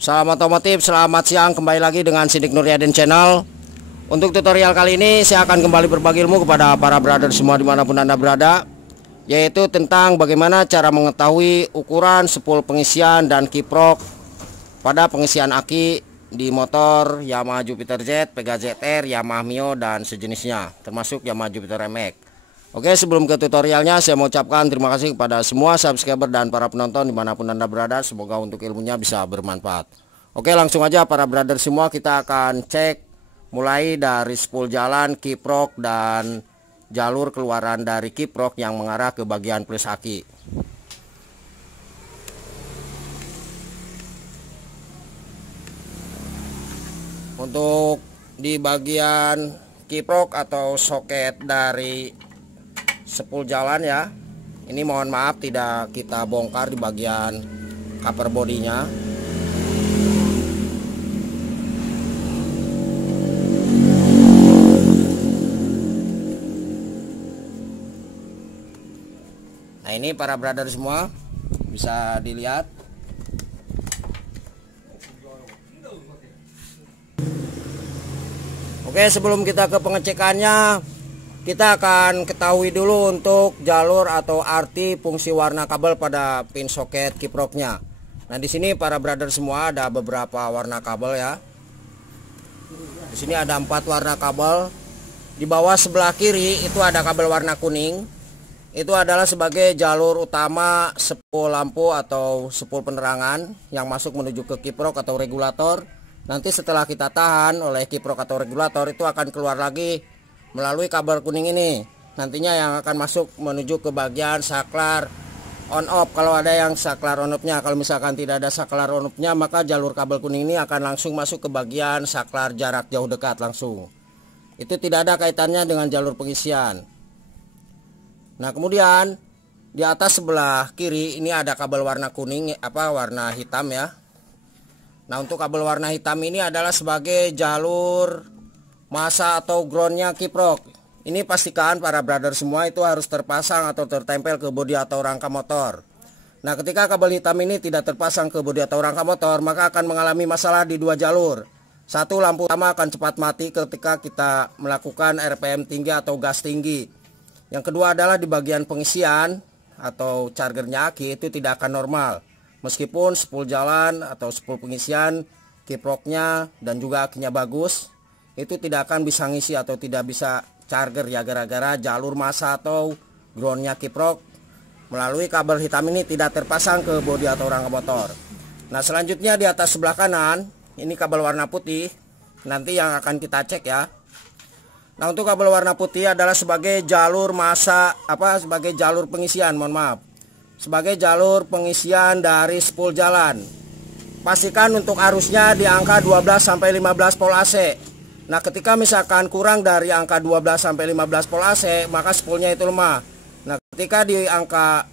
Salam otomotif, selamat siang, kembali lagi dengan Sidik Nuryadin Channel. Untuk tutorial kali ini saya akan kembali berbagi ilmu kepada para brother semua dimanapun Anda berada, yaitu tentang bagaimana cara mengetahui ukuran spool pengisian dan kiprok pada pengisian aki di motor Yamaha Jupiter Z, Pegasus ZR, Yamaha Mio dan sejenisnya, termasuk Yamaha Jupiter MX. Oke, sebelum ke tutorialnya saya mau ucapkan terima kasih kepada semua subscriber dan para penonton dimanapun Anda berada. Semoga untuk ilmunya bisa bermanfaat. Oke, langsung aja para brother semua, kita akan cek mulai dari spool jalan, kiprok dan jalur keluaran dari kiprok yang mengarah ke bagian plus aki. Untuk di bagian kiprok atau soket dari spool jalan ya, ini mohon maaf tidak kita bongkar di bagian cover bodinya. Nah, ini para brother semua bisa dilihat. Oke, sebelum kita ke pengecekannya, kita akan ketahui dulu untuk jalur atau arti fungsi warna kabel pada pin soket kiproknya. Nah, di sini para brother semua ada beberapa warna kabel ya. Di sini ada 4 warna kabel. Di bawah sebelah kiri itu ada kabel warna kuning. Itu adalah sebagai jalur utama spool lampu atau spool penerangan yang masuk menuju ke kiprok atau regulator. Nanti setelah kita tahan oleh kiprok atau regulator, itu akan keluar lagi melalui kabel kuning ini, nantinya yang akan masuk menuju ke bagian saklar on off. Kalau ada yang saklar on off-nya, kalau misalkan tidak ada saklar on off-nya, maka jalur kabel kuning ini akan langsung masuk ke bagian saklar jarak jauh dekat langsung. Itu tidak ada kaitannya dengan jalur pengisian. Nah, kemudian di atas sebelah kiri ini ada kabel warna kuning, warna hitam ya. Nah, untuk kabel warna hitam ini adalah sebagai jalur masa atau groundnya kiprok. Ini pastikan para brother semua itu harus terpasang atau tertempel ke bodi atau rangka motor. Nah, ketika kabel hitam ini tidak terpasang ke bodi atau rangka motor, maka akan mengalami masalah di 2 jalur. Satu, lampu utama akan cepat mati ketika kita melakukan RPM tinggi atau gas tinggi. Yang kedua adalah di bagian pengisian atau chargernya aki itu tidak akan normal. Meskipun spool jalan atau spool pengisian, kiproknya dan juga akinya bagus, itu tidak akan bisa ngisi atau tidak bisa charger ya, gara-gara jalur masa atau groundnya kiprok melalui kabel hitam ini tidak terpasang ke bodi atau rangka motor. Nah, selanjutnya di atas sebelah kanan ini kabel warna putih, nanti yang akan kita cek ya. Nah, untuk kabel warna putih adalah sebagai jalur masa sebagai jalur pengisian, sebagai jalur pengisian dari spool jalan. Pastikan untuk arusnya di angka 12 sampai 15 volt AC. Nah, ketika misalkan kurang dari angka 12 sampai 15 volt AC, maka spoolnya itu lemah. Nah, ketika di angka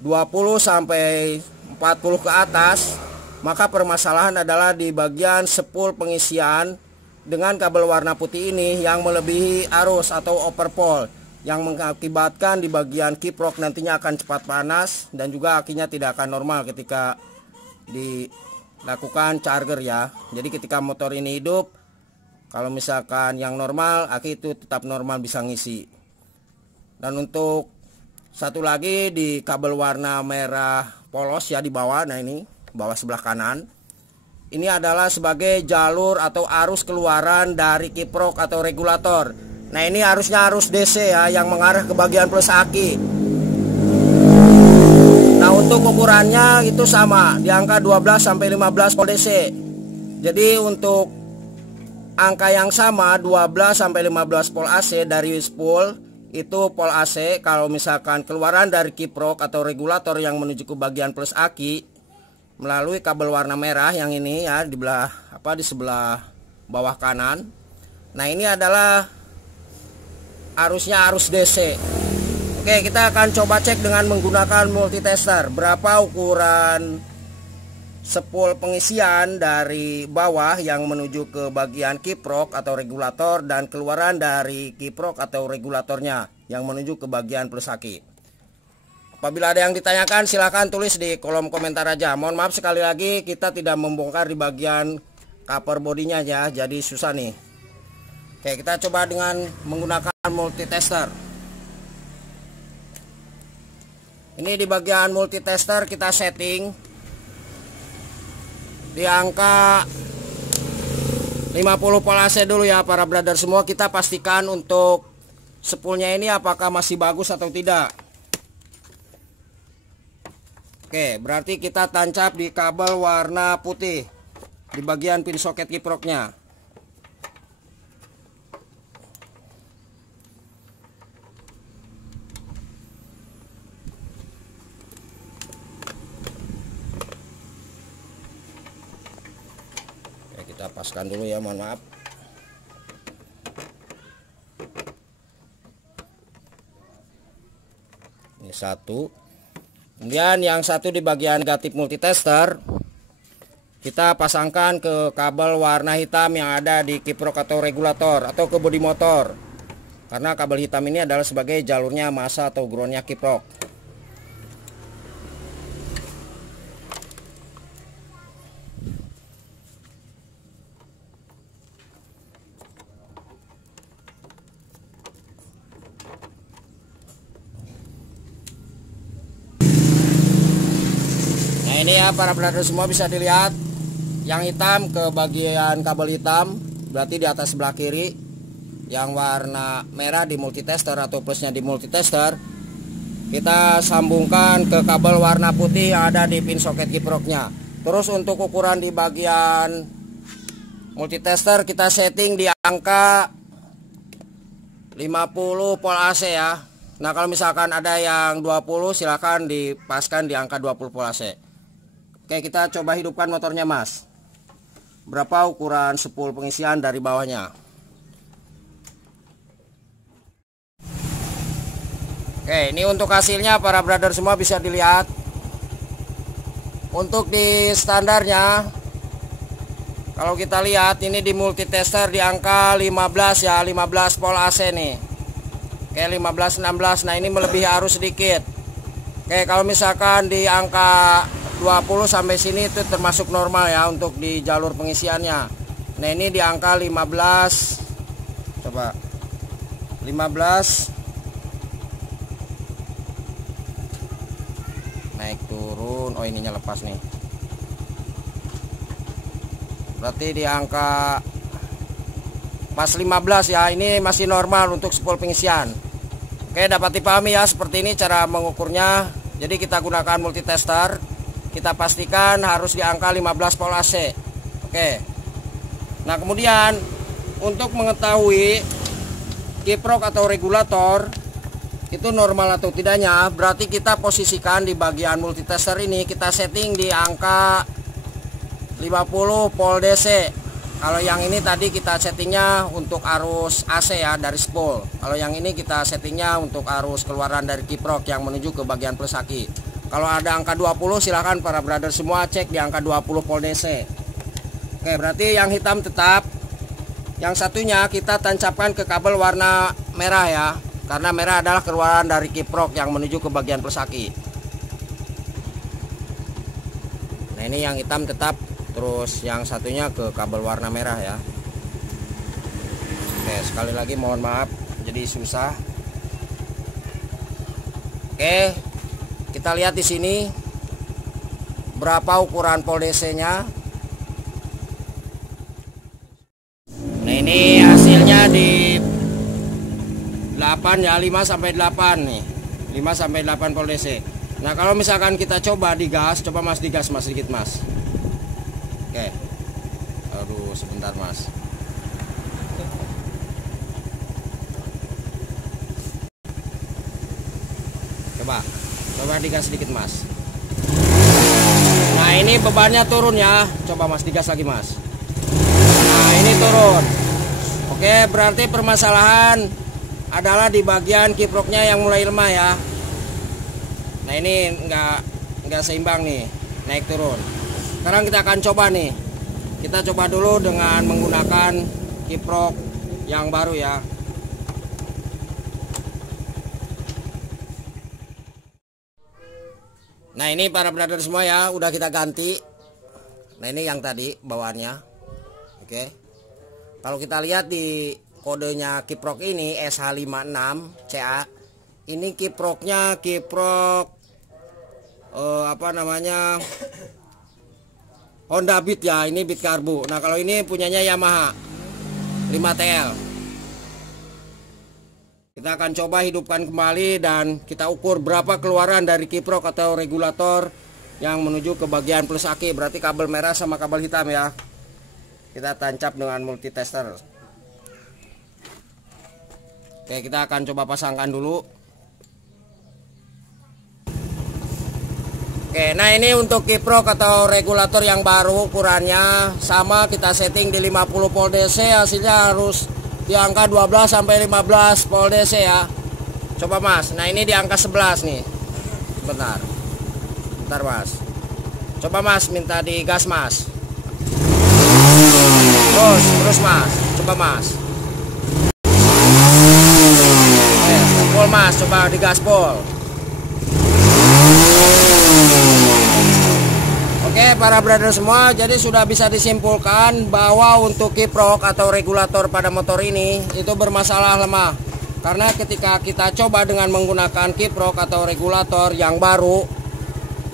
20 sampai 40 ke atas, maka permasalahan adalah di bagian spool pengisian dengan kabel warna putih ini yang melebihi arus atau overpool, yang mengakibatkan di bagian kiprok nantinya akan cepat panas dan juga akinya tidak akan normal ketika dilakukan charger ya. Jadi ketika motor ini hidup, kalau misalkan yang normal, aki itu tetap normal bisa ngisi. Dan untuk satu lagi di kabel warna merah polos ya di bawah, nah ini bawah sebelah kanan, ini adalah sebagai jalur atau arus keluaran dari kiprok atau regulator. Nah, ini arusnya arus DC ya, yang mengarah ke bagian plus aki. Nah, untuk ukurannya itu sama di angka 12 sampai 15 volt DC. Jadi untuk angka yang sama 12 sampai 15 volt AC dari spool itu volt AC. Kalau misalkan keluaran dari kiprok atau regulator yang menuju ke bagian plus aki melalui kabel warna merah yang ini ya di sebelah bawah kanan. Nah, ini adalah arusnya arus DC. Oke, kita akan coba cek dengan menggunakan multitester berapa ukuran spool pengisian dari bawah yang menuju ke bagian kiprok atau regulator dan keluaran dari kiprok atau regulatornya yang menuju ke bagian plus aki. Apabila ada yang ditanyakan silahkan tulis di kolom komentar aja. Mohon maaf sekali lagi kita tidak membongkar di bagian cover bodinya ya, jadi susah nih. Oke, kita coba dengan menggunakan multitester. Ini di bagian multitester kita setting di angka 50 volt AC dulu ya para brother semua. Kita pastikan untuk spoolnya ini apakah masih bagus atau tidak. Oke, berarti kita tancap di kabel warna putih di bagian pin soket kiproknya. Oke, kita paskan dulu ya, mohon maaf. Ini satu. Kemudian yang satu di bagian negatif multitester kita pasangkan ke kabel warna hitam yang ada di kiprok atau regulator atau ke bodi motor. Karena kabel hitam ini adalah sebagai jalurnya massa atau groundnya kiprok. Ini ya para brother semua, bisa dilihat yang hitam ke bagian kabel hitam berarti di atas sebelah kiri, yang warna merah di multitester atau plusnya di multitester kita sambungkan ke kabel warna putih yang ada di pin soket kiproknya. Terus untuk ukuran di bagian multitester kita setting di angka 50 volt AC ya. Nah kalau misalkan ada yang 20 silahkan dipaskan di angka 20 volt AC. Oke, kita coba hidupkan motornya mas. Berapa ukuran spool pengisian dari bawahnya? Oke, ini untuk hasilnya para brother semua bisa dilihat. Untuk di standarnya, kalau kita lihat ini di multitester di angka 15 ya, 15 volt AC nih. Oke, 15-16. Nah ini melebihi arus sedikit. Oke, kalau misalkan di angka 20 sampai sini itu termasuk normal ya untuk di jalur pengisiannya. Nah ini di angka 15, coba 15, naik turun. Oh ininya lepas nih, berarti di angka pas 15 ya. Ini masih normal untuk spool pengisian. Oke, dapat dipahami ya, seperti ini cara mengukurnya. Jadi kita gunakan multitester, kita pastikan harus di angka 15 volt AC. Oke. Nah kemudian untuk mengetahui kiprok atau regulator itu normal atau tidaknya, berarti kita posisikan di bagian multitester ini kita setting di angka 50 volt DC. Kalau yang ini tadi kita settingnya untuk arus AC ya dari spool. Kalau yang ini kita settingnya untuk arus keluaran dari kiprok yang menuju ke bagian plus aki. Kalau ada angka 20 silahkan para brother semua cek di angka 20 volt DC. Oke, berarti yang hitam tetap. Yang satunya kita tancapkan ke kabel warna merah ya. Karena merah adalah keluaran dari kiprok yang menuju ke bagian plus aki. Nah ini yang hitam tetap. Terus yang satunya ke kabel warna merah ya. Oke, sekali lagi mohon maaf jadi susah. Oke, kita lihat di sini berapa ukuran volt DC-nya. Nah ini hasilnya di 8 ya, 5 sampai 8 nih. 5 sampai 8 volt DC. Nah, kalau misalkan kita coba digas, coba Mas digas Mas sedikit Mas. Oke. Aduh, sebentar Mas. Coba digas sedikit Mas. Nah ini bebannya turun ya. Coba Mas digas lagi Mas. Nah ini turun. Oke, berarti permasalahan adalah di bagian kiproknya yang mulai lemah ya. Nah ini nggak seimbang nih, naik turun. Sekarang kita akan coba nih. Kita coba dulu dengan menggunakan kiprok yang baru ya. Nah ini para brother semua ya, udah kita ganti. Nah ini yang tadi bawaannya. Oke. Kalau kita lihat di kodenya kiprok ini SH56CA. Ini kiproknya kiprok apa namanya, Honda Beat ya, ini Beat Karbu. Nah kalau ini punyanya Yamaha 5TL. Kita akan coba hidupkan kembali dan kita ukur berapa keluaran dari kiprok atau regulator yang menuju ke bagian plus aki. Berarti kabel merah sama kabel hitam ya. Kita tancap dengan multitester. Oke, kita akan coba pasangkan dulu. Oke, nah ini untuk kiprok atau regulator yang baru, ukurannya sama, kita setting di 50 volt DC, hasilnya harus di angka 12 sampai 15 volt DC ya. Coba Mas. Nah, ini di angka 11 nih. Bentar. Bentar Mas. Coba Mas minta digas Mas. Terus Mas. Coba Mas. Full Mas, coba digaspol. Oke para brother semua, jadi sudah bisa disimpulkan bahwa untuk kiprok atau regulator pada motor ini itu bermasalah lemah. Karena ketika kita coba dengan menggunakan kiprok atau regulator yang baru,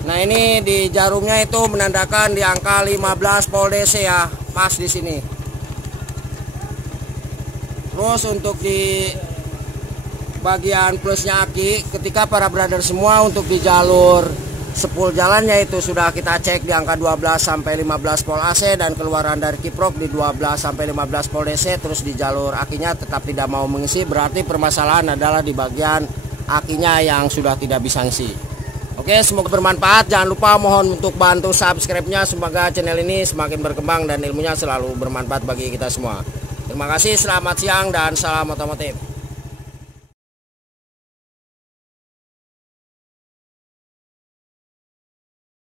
nah ini di jarumnya itu menandakan di angka 15 volt DC ya, pas di sini. Terus untuk di bagian plusnya aki, ketika para brother semua untuk di jalur sepul jalannya itu sudah kita cek di angka 12 sampai 15 volt AC dan keluaran dari kiprok di 12 sampai 15 volt DC, terus di jalur akinya tetap tidak mau mengisi, berarti permasalahan adalah di bagian akinya yang sudah tidak bisa ngisi. Oke, semoga bermanfaat. Jangan lupa mohon untuk bantu subscribe-nya, semoga channel ini semakin berkembang dan ilmunya selalu bermanfaat bagi kita semua. Terima kasih, selamat siang dan salam otomotif.